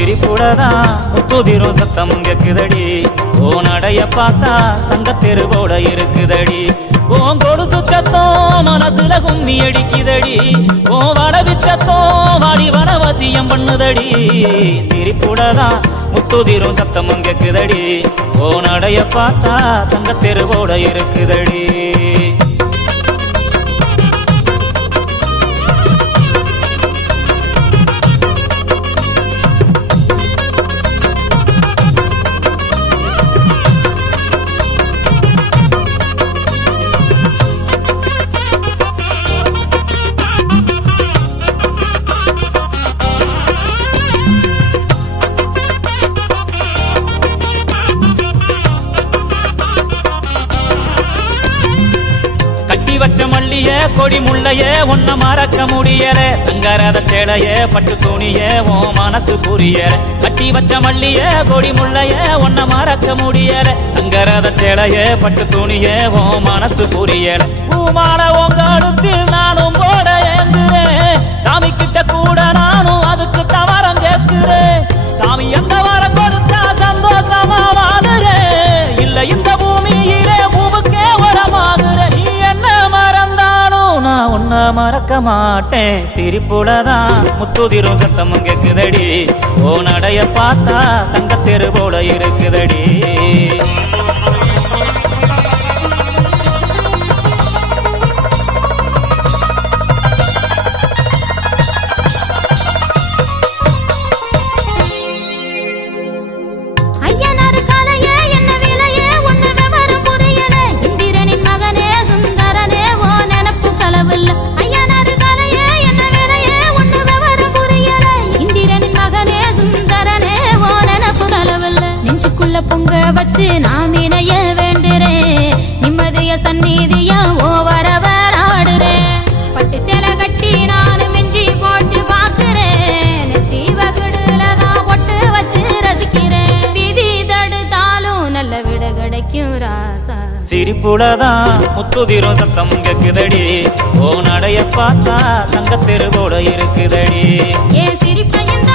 சிரிப்புடதான் முத்துதிரும் சத்தமும் கேக்குதடி ஓ நடைய பார்த்தா தங்க தெருவோட இருக்குதடி ஓன் கொடுத்து சத்தம் மனசுல கும்மி அடிக்குதடி ஓ வடவி சத்தம் வாடி வனவசியம் பண்ணுதடி சிரிப்புடதான் முத்துதிரும் சத்தமும் கேக்குதடி ஓ நடைய பார்த்தா தங்க தெருவோட இருக்குதடி வச்ச மல்லிய கொடி முள்ளைய ஒன்ன மறக்க முடியல தங்கரத சேலைய பட்டு துணிய ஓ மனசு புரியல கட்டி வச்ச மல்லிய கொடி முள்ளைய ஒன்ன மறக்க முடியல தங்கரத சேலைய பட்டு துணிய ஓ மனசு புரியல பூமால உங்க கழுத்தில் நானும் போட ஏங்குறேன் சாமி கிட்ட கூட நானும் அதுக்கு தவறம் கேட்கிறேன் சாமி எந்த வாரம் கொடுத்தா சந்தோஷமா வாடுறேன் இல்ல இந்த பூமியிலே பூவுக்கே வரமாகுறேன் நீ என்ன நான் உன்ன மறக்க மாட்டேன் சிரிப்புலதான் முத்துதிரும் சத்தமும் கேக்குதடி ஓ நடைய பார்த்தா தங்க தெரு போல இருக்குதடி பொங்க வச்சு நான் இணைய வேண்டுறேன் நிம்மதிய சந்நிதியா ஓவரவர் ஆடுறேன் பட்டு சேல கட்டி நான் மிஞ்சி போட்டு பாக்குறேன் நெத்தி வகுடுலதான் பொட்டு வச்சு ரசிக்கிறேன் விதி தடுத்தாலும் நல்ல விட கிடைக்கும் ராசா சிரிப்புலதான் முத்துதிரும் சத்தம் கேக்குதடி ஓ நடைய பார்த்தா தங்க தெருவோட இருக்குதடி ஏ சிரிப்பையும்